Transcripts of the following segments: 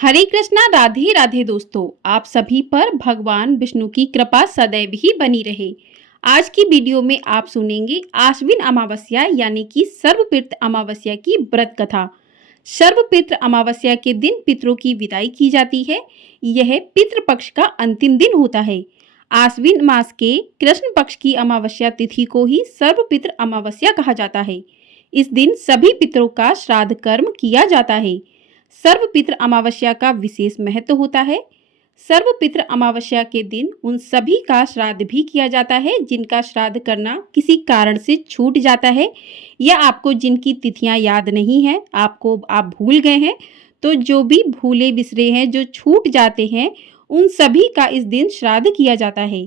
हरे कृष्णा, राधे राधे दोस्तों। आप सभी पर भगवान विष्णु की कृपा सदैव ही बनी रहे। आज की वीडियो में आप सुनेंगे आश्विन अमावस्या यानी कि सर्वपितृ अमावस्या की व्रत कथा। सर्वपितृ अमावस्या के दिन पितरों की विदाई की जाती है। यह पितृपक्ष का अंतिम दिन होता है। आश्विन मास के कृष्ण पक्ष की अमावस्या तिथि को ही सर्वपितृ अमावस्या कहा जाता है। इस दिन सभी पितरों का श्राद्ध कर्म किया जाता है। सर्वपितृ अमावस्या का विशेष महत्व होता है। सर्वपितृ अमावस्या के दिन उन सभी का श्राद्ध भी किया जाता है जिनका श्राद्ध करना किसी कारण से छूट जाता है या आपको जिनकी तिथियां याद नहीं है, आप भूल गए हैं। तो जो भी भूले बिसरे हैं, जो छूट जाते हैं, उन सभी का इस दिन श्राद्ध किया जाता है।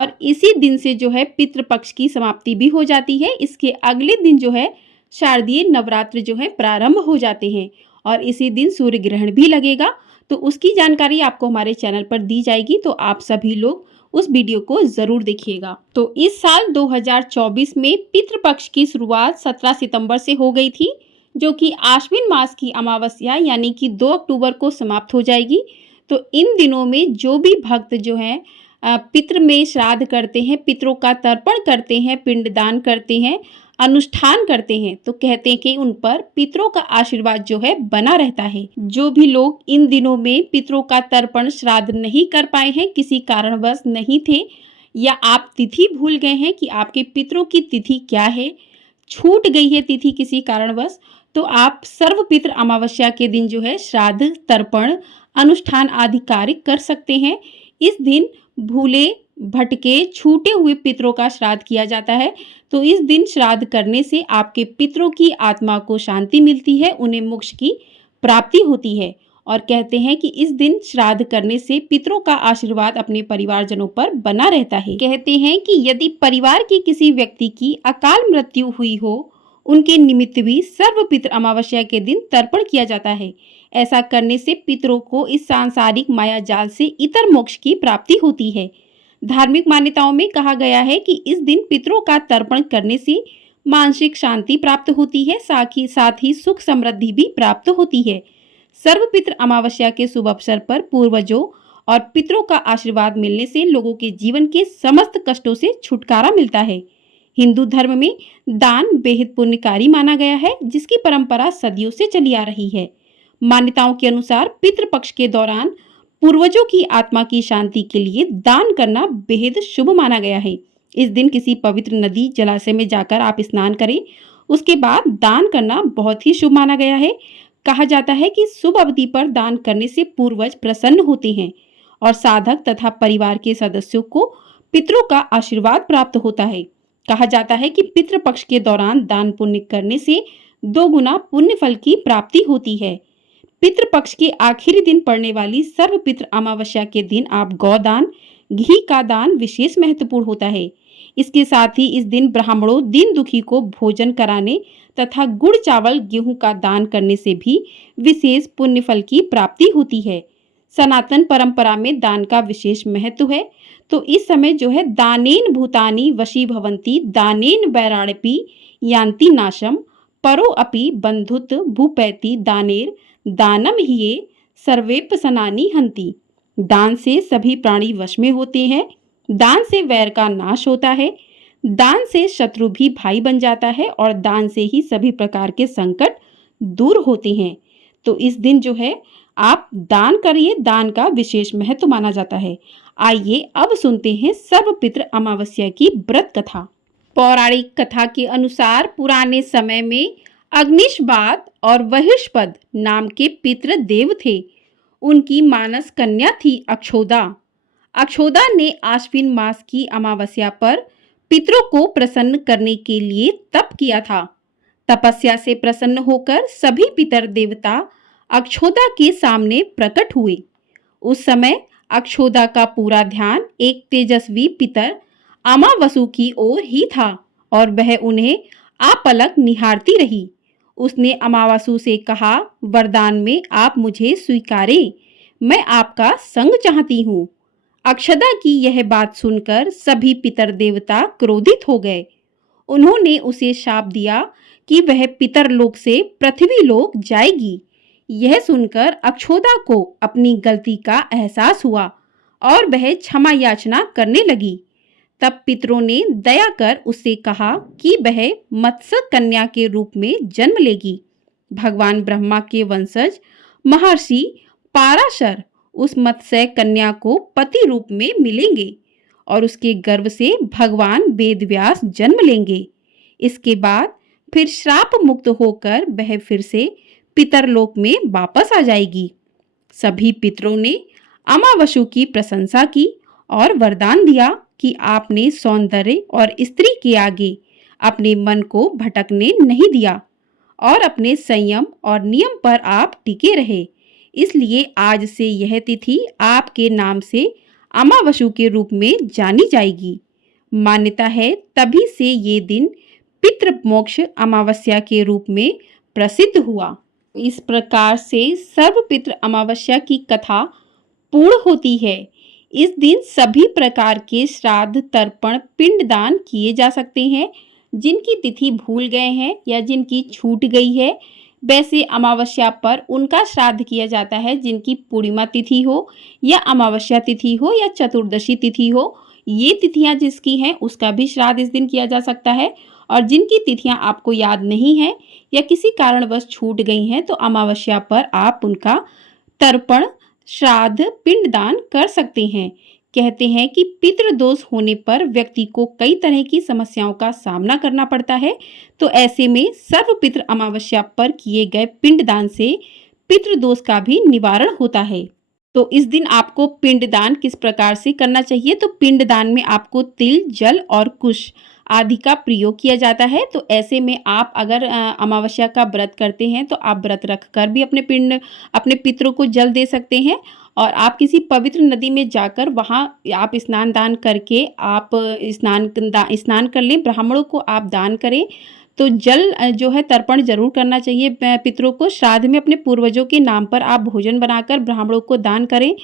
और इसी दिन से जो है पितृपक्ष की समाप्ति भी हो जाती है। इसके अगले दिन जो है शारदीय नवरात्र जो है प्रारंभ हो जाते हैं और इसी दिन सूर्य ग्रहण भी लगेगा। तो उसकी जानकारी आपको हमारे चैनल पर दी जाएगी, तो आप सभी लोग उस वीडियो को जरूर देखिएगा। तो इस साल 2024 में पितृपक्ष की शुरुआत 17 सितंबर से हो गई थी, जो कि आश्विन मास की अमावस्या यानी कि 2 अक्टूबर को समाप्त हो जाएगी। तो इन दिनों में जो भी भक्त जो है पितृ में श्राद्ध करते हैं, पितरों का तर्पण करते हैं, पिंडदान करते हैं, अनुष्ठान करते हैं, तो कहते हैं कि उन पर पितरों का आशीर्वाद जो है बना रहता है। जो भी लोग इन दिनों में पितरों का तर्पण श्राद्ध नहीं कर पाए हैं, किसी कारणवश नहीं थे, या आप तिथि भूल गए हैं कि आपके पितरों की तिथि क्या है, छूट गई है तिथि किसी कारणवश, तो आप सर्वपितृ अमावस्या के दिन जो है श्राद्ध, तर्पण, अनुष्ठान आदि कार्य कर सकते हैं। इस दिन भूले भटके छूटे हुए पितरों का श्राद्ध किया जाता है। तो इस दिन श्राद्ध करने से आपके पितरों की आत्मा को शांति मिलती है, उन्हें मोक्ष की प्राप्ति होती है। और कहते हैं कि इस दिन श्राद्ध करने से पितरों का आशीर्वाद अपने परिवारजनों पर बना रहता है। कहते हैं कि यदि परिवार के किसी व्यक्ति की अकाल मृत्यु हुई हो, उनके निमित्त भी सर्वपितृ अमावस्या के दिन तर्पण किया जाता है। ऐसा करने से पितरों को इस सांसारिक माया जाल से इतर मोक्ष की प्राप्ति होती है। धार्मिक मान्यताओं में कहा गया है कि इस दिन पितरों का तर्पण करने से मानसिक शांति प्राप्त होती है, साथ ही सुख समृद्धि भी प्राप्त होती है। सर्वपितृ अमावस्या के शुभ अवसर पर पूर्वजों और पितरों का आशीर्वाद मिलने से लोगों के जीवन के समस्त कष्टों से छुटकारा मिलता है। हिंदू धर्म में दान बेहद पुण्यकारी माना गया है, जिसकी परंपरा सदियों से चली आ रही है। मान्यताओं के अनुसार पितृपक्ष के दौरान पूर्वजों की आत्मा की शांति के लिए दान करना बेहद शुभ माना गया है। इस दिन किसी पवित्र नदी, जलाशय में जाकर आप स्नान करें, उसके बाद दान करना बहुत ही शुभ माना गया है। कहा जाता है कि शुभ अवधि पर दान करने से पूर्वज प्रसन्न होते हैं और साधक तथा परिवार के सदस्यों को पितरों का आशीर्वाद प्राप्त होता है। कहा जाता है कि पितृपक्ष के दौरान दान पुण्य करने से 2 गुना पुण्य फल की प्राप्ति होती है। पितृपक्ष के आखिरी दिन पड़ने वाली सर्वपितृ अमावस्या के दिन आप गौदान, घी का दान विशेष महत्वपूर्ण होता है। इसके साथ ही इस दिन ब्राह्मणों, दीन दुखी को भोजन कराने तथा गुड़ चावल गेहूं का दान करने से भी विशेष पुण्य फल की प्राप्ति होती है। सनातन परंपरा में दान का विशेष महत्व है। तो इस समय जो है दानेन भूतानि वशी भवंती, दानेन वैराणपी यान्ति नाशम, परो अपि बंधुत भूपैति दानेर दानम हिये सर्वेपसनानि हंति। दान से सभी प्राणी वश में होते हैं। दान से वैर का नाश होता है। दान से शत्रु भी भाई बन जाता है और दान से ही सभी प्रकार के संकट दूर होते हैं। तो इस दिन जो है आप दान करिए, दान का विशेष महत्व माना जाता है। आइए अब सुनते हैं सर्वपितृ अमावस्या की व्रत कथा। पौराणिक कथा के अनुसार पुराने समय में अग्निशबाद और वहिष्पद नाम के पितृ देव थे। उनकी मानस कन्या थी अक्षोदा। अक्षोदा ने आश्विन मास की अमावस्या पर पितरों को प्रसन्न करने के लिए तप किया था। तपस्या से प्रसन्न होकर सभी पितर देवता अक्षोदा के सामने प्रकट हुए। उस समय अक्षोदा का पूरा ध्यान एक तेजस्वी पितर अमावसु की ओर ही था और वह उन्हें आपलक निहारती रही। उसने अमावसु से कहा, वरदान में आप मुझे स्वीकारें, मैं आपका संग चाहती हूँ। अक्षदा की यह बात सुनकर सभी पितर देवता क्रोधित हो गए। उन्होंने उसे शाप दिया कि वह पितरलोक से पृथ्वी लोक जाएगी। यह सुनकर अक्षोदा को अपनी गलती का एहसास हुआ और वह क्षमा याचना करने लगी। तब पितरों ने दया कर उससे कहा कि वह मत्स्य कन्या के रूप में जन्म लेगी। भगवान ब्रह्मा के वंशज महर्षि पाराशर उस मत्स्य कन्या को पति रूप में मिलेंगे और उसके गर्भ से भगवान वेदव्यास जन्म लेंगे। इसके बाद फिर श्राप मुक्त होकर वह फिर से पितरलोक में वापस आ जाएगी। सभी पितरों ने अमावस्या की प्रशंसा की और वरदान दिया कि आपने सौंदर्य और स्त्री के आगे अपने मन को भटकने नहीं दिया और अपने संयम और नियम पर आप टिके रहे। इसलिए आज से यह तिथि आपके नाम से अमावस्या के रूप में जानी जाएगी। मान्यता है तभी से ये दिन पितृमोक्ष अमावस्या के रूप में प्रसिद्ध हुआ। इस प्रकार से सर्वपितृ अमावस्या की कथा पूर्ण होती है। इस दिन सभी प्रकार के श्राद्ध, तर्पण, पिंडदान किए जा सकते हैं। जिनकी तिथि भूल गए हैं या जिनकी छूट गई है, वैसे अमावस्या पर उनका श्राद्ध किया जाता है। जिनकी पूर्णिमा तिथि हो या अमावस्या तिथि हो या चतुर्दशी तिथि हो, ये तिथियां जिसकी हैं उसका भी श्राद्ध इस दिन किया जा सकता है। और जिनकी तिथियां आपको याद नहीं है या किसी कारणवश छूट गई हैं, तो अमावस्या पर आप उनका तर्पण, श्राद्ध, पिंडदान कर सकते हैं। कहते हैं कि पितृदोष होने पर व्यक्ति को कई तरह की समस्याओं का सामना करना पड़ता है। तो ऐसे में सर्वपितृ अमावस्या पर किए गए पिंडदान से पितृदोष का भी निवारण होता है। तो इस दिन आपको पिंडदान किस प्रकार से करना चाहिए? तो पिंडदान में आपको तिल, जल और कुश आदि का प्रयोग किया जाता है। तो ऐसे में आप अगर अमावस्या का व्रत करते हैं तो आप व्रत रखकर भी अपने पितरों को जल दे सकते हैं। और आप किसी पवित्र नदी में जाकर वहाँ आप स्नान दान करके आप स्नान कर लें, ब्राह्मणों को आप दान करें। तो जल जो है तर्पण जरूर करना चाहिए पितरों को। श्राद्ध में अपने पूर्वजों के नाम पर आप भोजन बनाकर ब्राह्मणों को दान करें।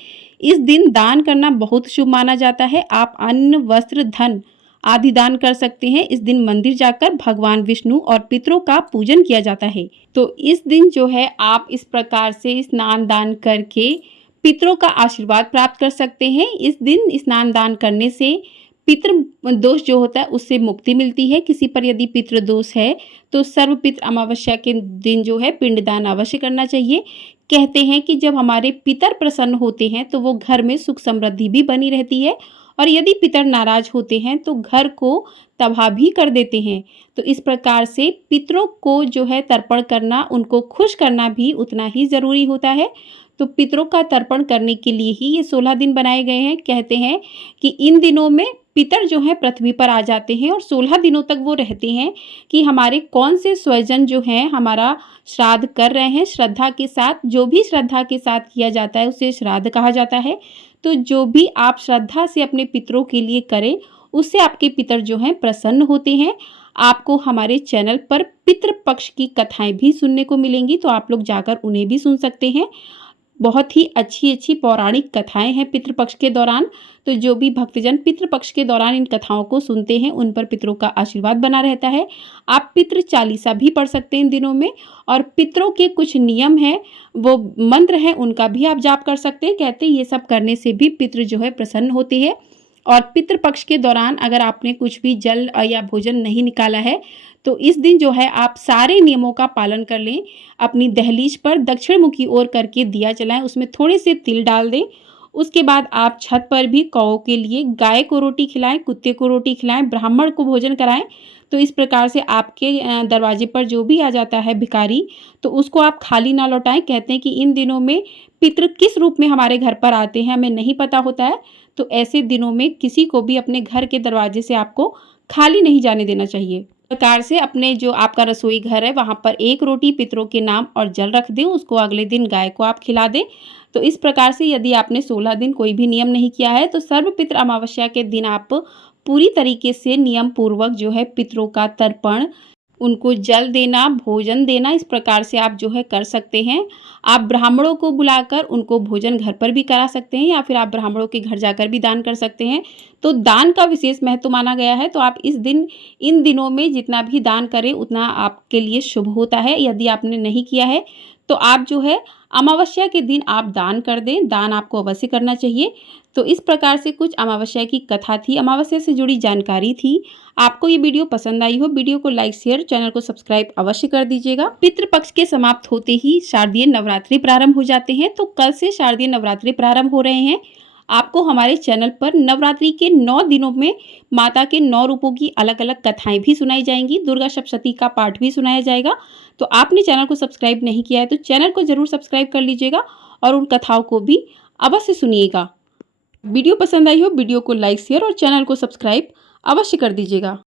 इस दिन दान करना बहुत शुभ माना जाता है। आप अन्न, वस्त्र, धन आदि दान कर सकते हैं। इस दिन मंदिर जाकर भगवान विष्णु और पितरों का पूजन किया जाता है। तो इस दिन जो है आप इस प्रकार से स्नान दान करके पितरों का आशीर्वाद प्राप्त कर सकते हैं। इस दिन स्नान दान करने से पितृ दोष जो होता है उससे मुक्ति मिलती है। किसी पर यदि पितृ दोष है तो सर्वपितृ अमावस्या के दिन जो है पिंडदान अवश्य करना चाहिए। कहते हैं कि जब हमारे पितर प्रसन्न होते हैं तो वो घर में सुख समृद्धि भी बनी रहती है, और यदि पितर नाराज होते हैं तो घर को तबाह भी कर देते हैं। तो इस प्रकार से पितरों को जो है तर्पण करना, उनको खुश करना भी उतना ही ज़रूरी होता है। तो पितरों का तर्पण करने के लिए ही ये 16 दिन बनाए गए हैं। कहते हैं कि इन दिनों में पितर जो है पृथ्वी पर आ जाते हैं और 16 दिनों तक वो रहते हैं कि हमारे कौन से स्वजन जो हैं हमारा श्राद्ध कर रहे हैं। श्रद्धा के साथ, जो भी श्रद्धा के साथ किया जाता है उसे श्राद्ध कहा जाता है। तो जो भी आप श्रद्धा से अपने पितरों के लिए करें उससे आपके पितर जो हैं प्रसन्न होते हैं। आपको हमारे चैनल पर पितृपक्ष की कथाएं भी सुनने को मिलेंगी, तो आप लोग जाकर उन्हें भी सुन सकते हैं। बहुत ही अच्छी अच्छी पौराणिक कथाएं हैं पितृपक्ष के दौरान। तो जो भी भक्तजन पितृपक्ष के दौरान इन कथाओं को सुनते हैं उन पर पितरों का आशीर्वाद बना रहता है। आप पितृ चालीसा भी पढ़ सकते हैं इन दिनों में, और पितरों के कुछ नियम हैं, वो मंत्र हैं, उनका भी आप जाप कर सकते हैं। कहते हैं ये सब करने से भी पितृ जो है प्रसन्न होते हैं। और पितृपक्ष के दौरान अगर आपने कुछ भी जल या भोजन नहीं निकाला है तो इस दिन जो है आप सारे नियमों का पालन कर लें। अपनी दहलीज पर दक्षिण मुखी ओर करके दिया जलाएं, उसमें थोड़े से तिल डाल दें। उसके बाद आप छत पर भी कौओं के लिए गाय को रोटी खिलाएं, कुत्ते को रोटी खिलाएं, ब्राह्मण को भोजन कराएं। तो इस प्रकार से आपके दरवाजे पर जो भी आ जाता है भिखारी, तो उसको आप खाली ना लौटाएं। कहते हैं कि इन दिनों में पितृ किस रूप में हमारे घर पर आते हैं हमें नहीं पता होता है। तो ऐसे दिनों में किसी को भी अपने घर के दरवाजे से आपको खाली नहीं जाने देना चाहिए। प्रकार से अपने जो आपका रसोई घर है वहाँ पर एक रोटी पितरों के नाम और जल रख दें, उसको अगले दिन गाय को आप खिला दें। तो इस प्रकार से यदि आपने 16 दिन कोई भी नियम नहीं किया है तो सर्वपितृ अमावस्या के दिन आप पूरी तरीके से नियम पूर्वक जो है पितरों का तर्पण, उनको जल देना, भोजन देना, इस प्रकार से आप जो है कर सकते हैं। आप ब्राह्मणों को बुलाकर उनको भोजन घर पर भी करा सकते हैं या फिर आप ब्राह्मणों के घर जाकर भी दान कर सकते हैं। तो दान का विशेष महत्व माना गया है। तो आप इस दिन, इन दिनों में जितना भी दान करें उतना आपके लिए शुभ होता है। यदि आपने नहीं किया है तो आप जो है अमावस्या के दिन आप दान कर दें, दान आपको अवश्य करना चाहिए। तो इस प्रकार से कुछ अमावस्या की कथा थी, अमावस्या से जुड़ी जानकारी थी। आपको ये वीडियो पसंद आई हो, वीडियो को लाइक शेयर, चैनल को सब्सक्राइब अवश्य कर दीजिएगा। पितृपक्ष के समाप्त होते ही शारदीय नवरात्रि प्रारंभ हो जाते हैं, तो कल से शारदीय नवरात्रि प्रारंभ हो रहे हैं। आपको हमारे चैनल पर नवरात्रि के 9 दिनों में माता के 9 रूपों की अलग अलग कथाएं भी सुनाई जाएंगी, दुर्गा सप्तशती का पाठ भी सुनाया जाएगा। तो आपने चैनल को सब्सक्राइब नहीं किया है तो चैनल को जरूर सब्सक्राइब कर लीजिएगा और उन कथाओं को भी अवश्य सुनिएगा। वीडियो पसंद आई हो, वीडियो को लाइक शेयर और चैनल को सब्सक्राइब अवश्य कर दीजिएगा।